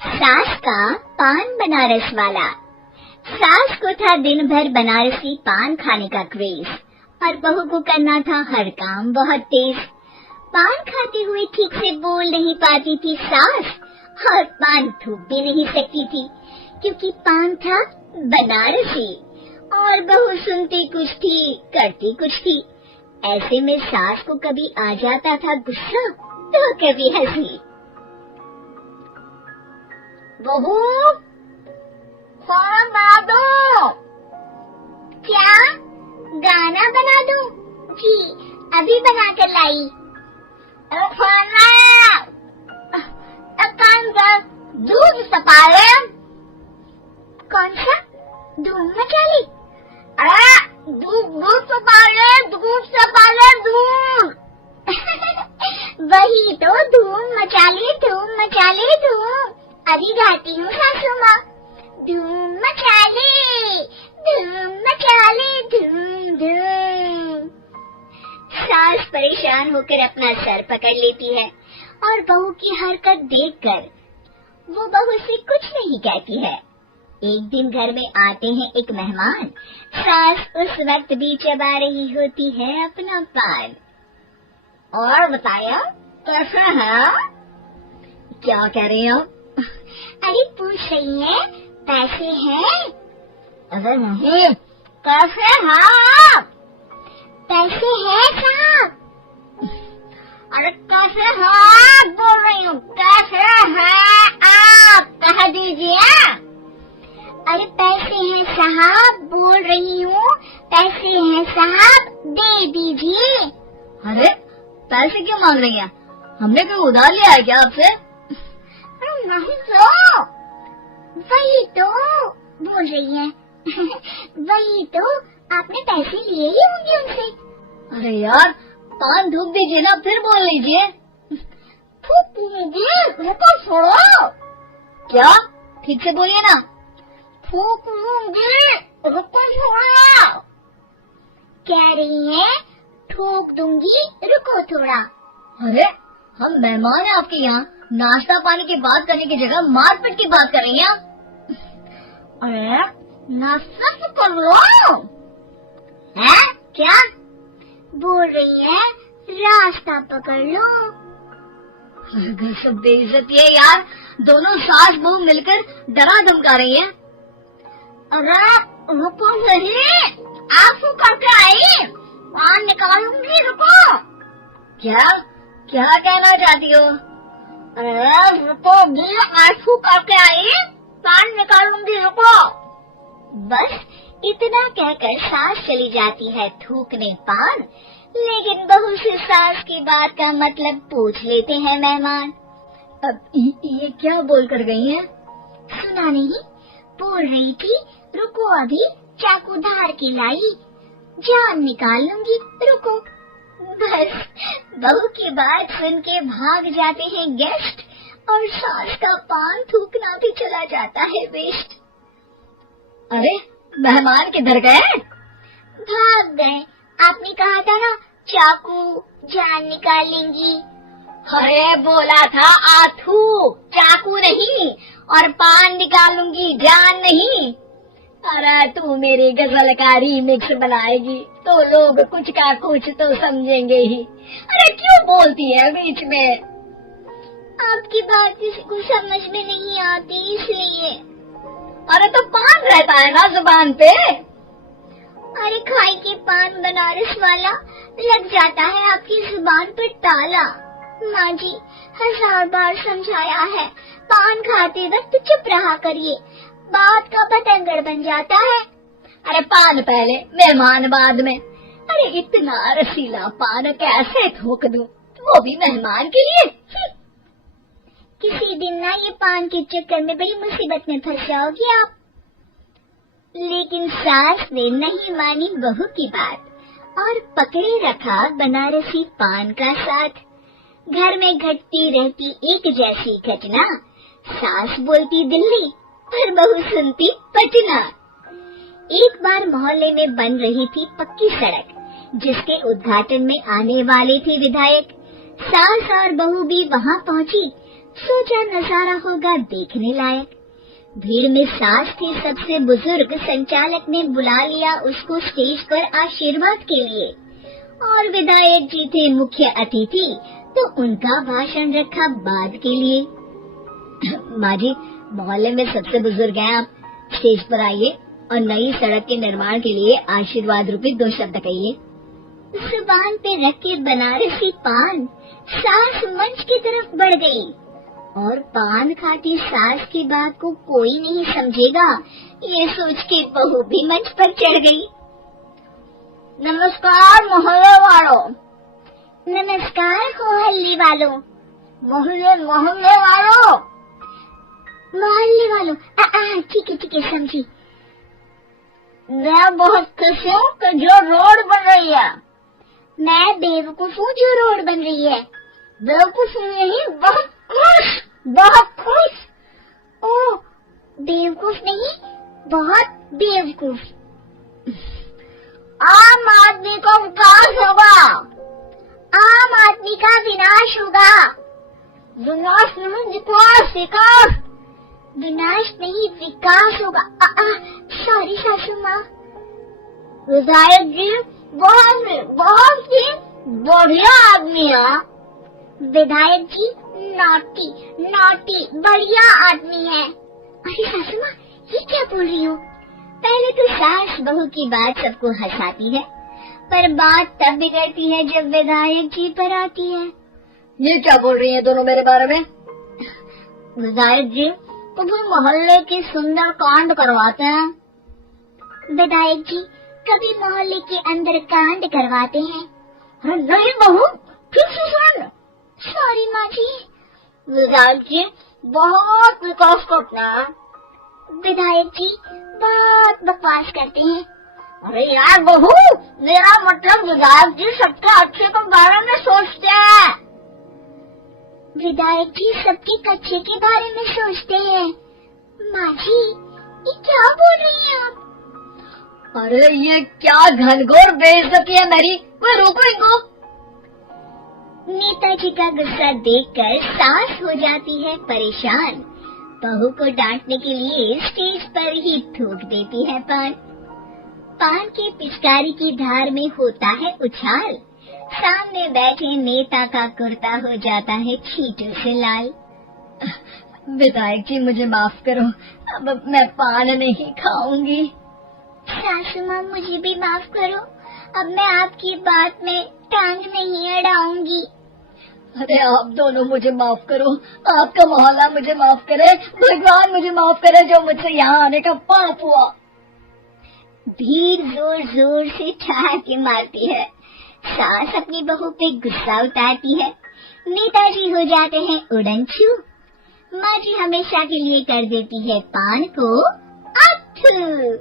सास का पान बनारस वाला। सास को था दिन भर बनारसी पान खाने का क्रेज और बहू को करना था हर काम बहुत तेज। पान खाते हुए ठीक से बोल नहीं पाती थी सास और पान थूक भी नहीं सकती थी क्योंकि पान था बनारसी और बहू सुनती कुछ थी करती कुछ थी। ऐसे में सास को कभी आ जाता था गुस्सा तो कभी हंसी। बहू खाना बना दो। क्या गाना बना दूं? जी अभी बना कर लाई। खाना दूध सपाले। कौन सा धूम मचाली? दूध सपाले, दूध सपाले, दूध। वही तो धूम मचाली, धूम मचाली, धूम। अभी गाती हूँ सासू माँ। धूम मचाली, धूम मचाली, धूम धूम। सास परेशान होकर अपना सर पकड़ लेती है और बहू की हरकत देखकर वो बहू से कुछ नहीं कहती है। एक दिन घर में आते हैं एक मेहमान। सास उस वक्त भी चबा रही होती है अपना पान। और बताया कैसे है? क्या कह रही हो? अरे पूछ रही है पैसे हैं? अरे नहीं, कैसे है? पैसे है साहब। अरे कैसे है बोल रही हूँ, कैसे है आप कह दीजिए। अरे पैसे हैं साहब बोल रही हूँ, पैसे हैं साहब दे दीजिए। अरे पैसे क्यों मांग रही हैं? हमने कोई उधार लिया है क्या आपसे? नहीं तो वही तो बोल रही है। वही तो आपने पैसे लिए ही होंगे उनसे। अरे यार पान थूक दीजिए ना फिर बोल लीजिए। थूक दीजिए, रुको छोड़ो। क्या? ठीक से बोलिए ना। थूक दूंगी, रुको छोड़ो। कह रही है ठोक दूंगी, रुको थोड़ा। अरे हम मेहमान हैं आपके यहाँ, नाश्ता पानी की बात करने की जगह मारपीट की बात कर रही हैं। अरे नाश्ता तो कर लो। है क्या बोल रही है? रास्ता पकड़ लो। घर से बेइज्जती है यार, दोनों सास बहू मिलकर डरा धमका रही हैं। अरे रुको नहीं, आंसू करके आई, पान निकालूंगी, रुको। क्या क्या कहना चाहती हो? अरे रुको भी, आंसू करके आई, पान निकालूंगी, रुको। बस इतना कहकर सास चली जाती है थूकने पान। लेकिन बहू से सास की बात का मतलब पूछ लेते हैं मेहमान। अब ये क्या बोल कर गई हैं? सुना नहीं? बोल रही थी रुको अभी चाकू धार के लाई, जान निकाल लूंगी, रुको। बस बहू की बात सुन के भाग जाते हैं गेस्ट और सास का पान थूकना भी चला जाता है वेस्ट। अरे मेहमान किधर गए? भाग गए। आपने कहा था ना चाकू जान निकाल लेंगी। अरे बोला था आथू, चाकू नहीं, और पान निकालूंगी जान नहीं। अरे तू मेरी गजल का रीमिक्स बनाएगी तो लोग कुछ का कुछ तो समझेंगे ही। अरे क्यों बोलती है बीच में? आपकी बात किसी को समझ में नहीं आती इसलिए। अरे तो पान रहता है ना जुबान पे। अरे खाई के पान बनारस वाला लग जाता है आपकी जुबान पर ताला। माँ जी 1000 बार समझाया है, पान खाते वक्त चुप रहा करिए, बात का बतंगड़ बन जाता है। अरे पान पहले मेहमान बाद में। अरे इतना रसीला पान कैसे थूक दूं, वो भी मेहमान के लिए। किसी दिन ना ये पान के चक्कर में बड़ी मुसीबत में फंस जाओगे आप। लेकिन सास ने नहीं मानी बहू की बात और पकड़े रखा बनारसी पान का साथ। घर में घटती रहती एक जैसी घटना, सास बोलती दिल्ली पर बहू सुनती पटना। एक बार मोहल्ले में बन रही थी पक्की सड़क, जिसके उद्घाटन में आने वाले थे विधायक। सास और बहू भी वहां पहुंची सोचा नजारा होगा देखने लायक। भीड़ में सास थे सबसे बुजुर्ग। संचालक ने बुला लिया उसको स्टेज पर आशीर्वाद के लिए, और विधायक जी थे मुख्य अतिथि, तो उनका भाषण रखा बाद के लिए। माँ जी, मोहल्ले में सबसे बुजुर्ग हैं आप, स्टेज पर आइए और नई सड़क के निर्माण के लिए आशीर्वाद रूपी 2 शब्द कहिए। जुबान पे रख के बनारसी पान सास मंच की तरफ बढ़ गई, और पान खाती सास की बात को कोई नहीं समझेगा, ये सोच के बहू भी मंच पर चढ़ गई। नमस्कार मोहल्ले वालों। नमस्कार मोहल्ले वालों। मोहल्ले वालों। मोहल्ले वालों, ठीक है समझी। मैं बहुत खुश हूँ कि जो रोड बन रही है। मैं बेवकूफ हूँ जो रोड बन रही है। बेवकूफ नहीं, बहुत खुश। ओह, बेवकूफ नहीं, बहुत बेवकूफ। आम आदमी का विकास होगा। आम आदमी का विनाश होगा। विनाश नहीं, विकास। विनाश नहीं, विकास होगा। सॉरी सासू माँ। विधायक जी बहुत ही बढ़िया आदमी है। विधायक जी नॉटी बढ़िया आदमी है। अरे सासू माँ, ये क्या बोल रही हो? पहले तो सास बहू की बात सबको हंसाती है, पर बात तब बिगड़ती है जब विधायक जी पर आती है। ये क्या बोल रही हैं दोनों मेरे बारे में? विधायक जी, तुम्हें मोहल्ले की सुंदर कांड करवाते हैं। विधायक जी, कभी मोहल्ले के अंदर कांड करवाते हैं। नहीं बहू, फिर से सुन। सॉरी माँ जी। विधायक जी बहुत विकास करते हैं। विधायक जी बहुत बकवास करते हैं। अरे यार बहू, मेरा मतलब विधायक जी सबके अच्छे के बारे में सोचते हैं। विधायक जी सबके कच्चे के बारे में सोचते हैं। माँ जी, ये क्या बोल रही हैं आप? अरे ये क्या घनघोर बेइज्जती है मेरी। कोई रोको इनको। नेताजी का गुस्सा देखकर सास हो जाती है परेशान। बहू को डांटने के लिए स्टेज पर ही थूक देती है पान के पिचकारी की धार में होता है उछाल। सामने बैठे नेता का कुर्ता हो जाता है छींटों से लाल। विधायक जी मुझे माफ करो, अब मैं पान नहीं खाऊंगी। सासू माँ, मुझे भी माफ करो, अब मैं आपकी बात में टांग नहीं अड़ाऊंगी। अरे आप दोनों मुझे माफ करो, आपका मोहल्ला मुझे माफ करे, भगवान मुझे माफ करे जो मुझसे यहाँ आने का पाप हुआ। भीड़ जोर जोर से ठहाके मारती है। सास अपनी बहू पे गुस्सा उतारती है। नेताजी हो जाते हैं उड़नछू। माँ जी हमेशा के लिए कर देती है पान को अथू।